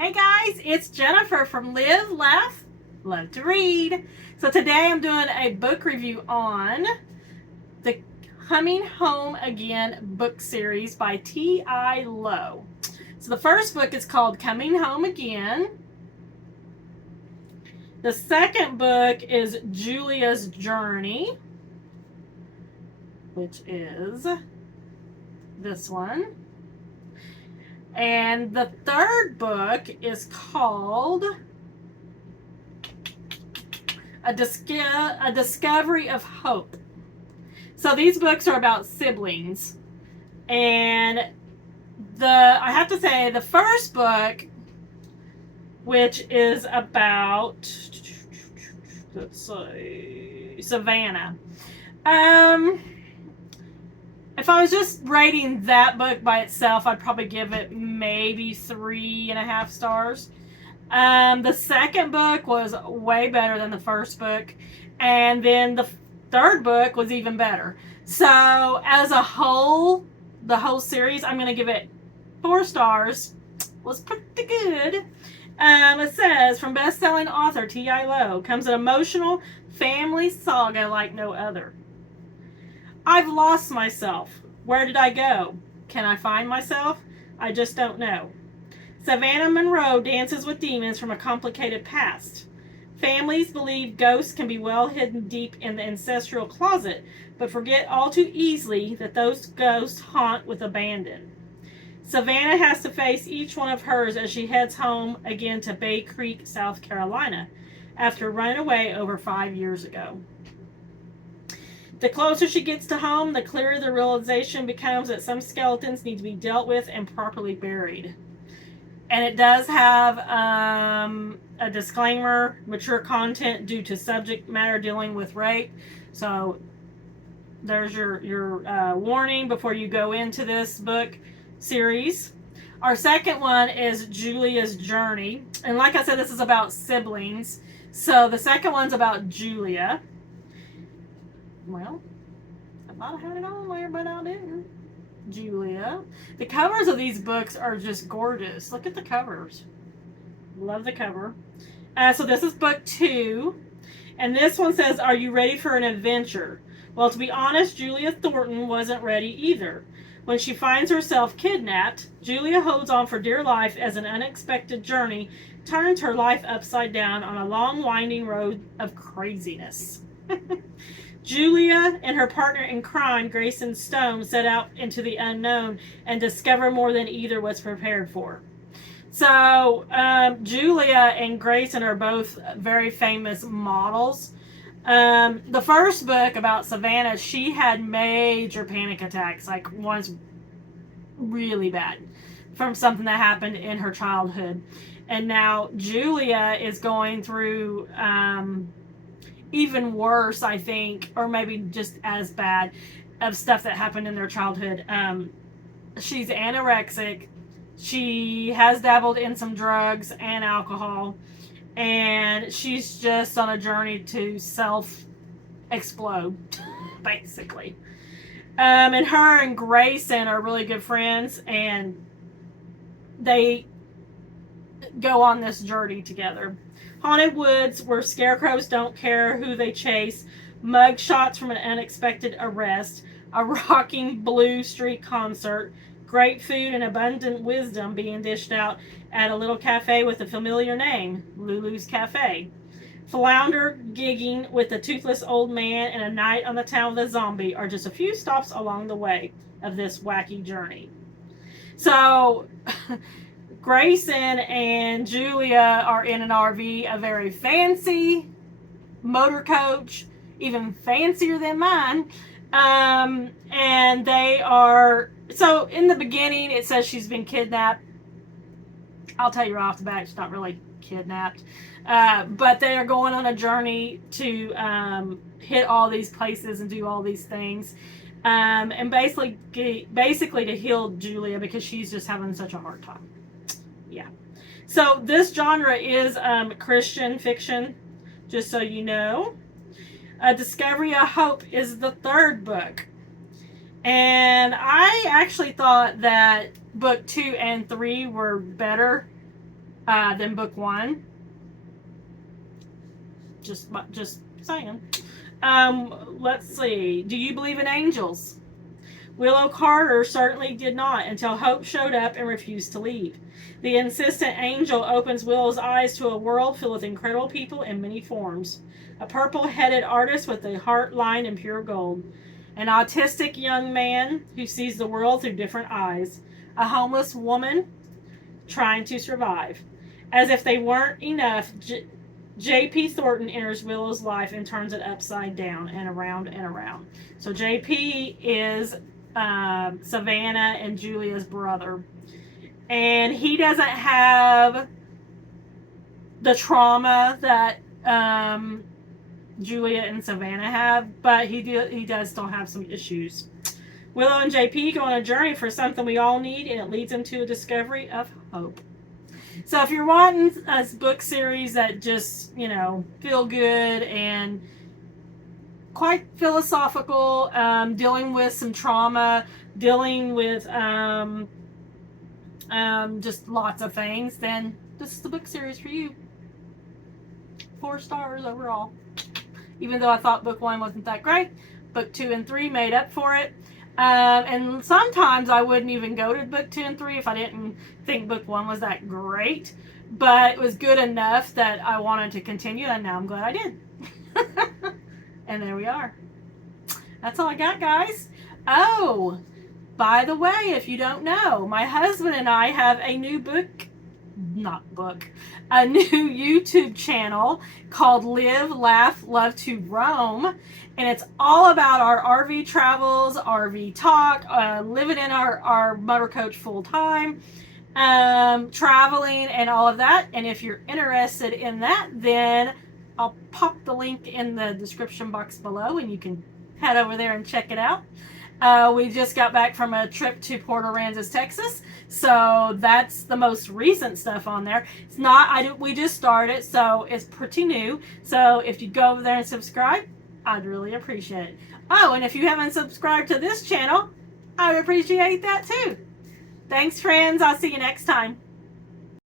Hey guys, it's Jennifer from Live, Laugh, Love to Read. So today I'm doing a book review on the Coming Home Again book series by T.I. Lowe. So the first book is called Coming Home Again. The second book is Julia's Journey, which is this one. And the third book is called A Discovery of Hope. So these books are about siblings. And I have to say, the first book, which is about, let's see, Savannah. If I was just rating that book by itself, I'd probably give it maybe 3.5 stars. The second book was way better than the first book, and then the third book was even better. So as a whole, the whole series, I'm going to give it 4 stars. Was pretty good. It says, from best-selling author T.I. Lowe comes an emotional family saga like no other. I've lost myself. Where did I go? Can I find myself? I just don't know. Savannah Monroe dances with demons from a complicated past. Families believe ghosts can be well hidden deep in the ancestral closet, but forget all too easily that those ghosts haunt with abandon. Savannah has to face each one of hers as she heads home again to Bay Creek, South Carolina, after running away over 5 years ago. The closer she gets to home, the clearer the realization becomes that some skeletons need to be dealt with and properly buried. And it does have a disclaimer, mature content due to subject matter dealing with rape. So there's your warning before you go into this book series. Our second one is Julia's Journey. And like I said, this is about siblings. So the second one's about Julia. Well, I thought I had it on there, but I didn't. Julia. The covers of these books are just gorgeous. Look at the covers. Love the cover. So this is book 2. And this one says, are you ready for an adventure? Well, to be honest, Julia Thornton wasn't ready either. When she finds herself kidnapped, Julia holds on for dear life as an unexpected journey turns her life upside down on a long, winding road of craziness. Julia and her partner in crime, Grayson Stone, set out into the unknown and discover more than either was prepared for. So, Julia and Grayson are both very famous models. The first book about Savannah, she had major panic attacks, like one's really bad, from something that happened in her childhood. And now Julia is going through even worse, I think, or maybe just as bad, of stuff that happened in their childhood. She's anorexic. She has dabbled in some drugs and alcohol, and she's just on a journey to self-explode, basically. And her and Grayson are really good friends, and they go on this journey together. Haunted woods where scarecrows don't care who they chase, mug shots from an unexpected arrest, a rocking blue street concert, great food and abundant wisdom being dished out at a little cafe with a familiar name, Lulu's Cafe. Flounder gigging with a toothless old man and a night on the town with a zombie are just a few stops along the way of this wacky journey. So Grayson and Julia are in an RV, a very fancy motor coach, even fancier than mine. And they are, so in the beginning it says she's been kidnapped. I'll tell you right off the bat, she's not really kidnapped. But they are going on a journey to hit all these places and do all these things. And basically to heal Julia because she's just having such a hard time. Yeah. So this genre is Christian fiction, just so you know. A Discovery of Hope is the third book. And I actually thought that book 2 and 3 were better. than book one. Just saying. Let's see. Do you believe in angels? Willow Carter certainly did not until Hope showed up and refused to leave. The insistent angel opens Willow's eyes to a world filled with incredible people in many forms. A purple-headed artist with a heart lined in pure gold. An autistic young man who sees the world through different eyes. A homeless woman trying to survive. As if they weren't enough, J.P. Thornton enters Willow's life and turns it upside down and around and around. So J.P. is Savannah and Julia's brother. And he doesn't have the trauma that Julia and Savannah have, but he does still have some issues. Willow and JP go on a journey for something we all need, and it leads them to a discovery of hope. So if you're wanting a book series that just, feel good and quite philosophical, dealing with some trauma, dealing with just lots of things, then this is the book series for you. 4 stars overall. Even though I thought book 1 wasn't that great, book 2 and 3 made up for it. And sometimes I wouldn't even go to book 2 and 3 if I didn't think book 1 was that great. But it was good enough that I wanted to continue, and now I'm glad I did. And there we are. That's all I got, guys. Oh, by the way, if you don't know, my husband and I have a new a new YouTube channel called Live, Laugh, Love to Roam. And it's all about our RV travels, RV talk, living in our motor coach full time, traveling and all of that. And if you're interested in that, then I'll pop the link in the description box below and you can head over there and check it out. We just got back from a trip to Port Aransas, Texas, so that's the most recent stuff on there. It's not, we just started, so it's pretty new. So if you go over there and subscribe, I'd really appreciate it. Oh, and if you haven't subscribed to this channel, I would appreciate that too. Thanks, friends. I'll see you next time.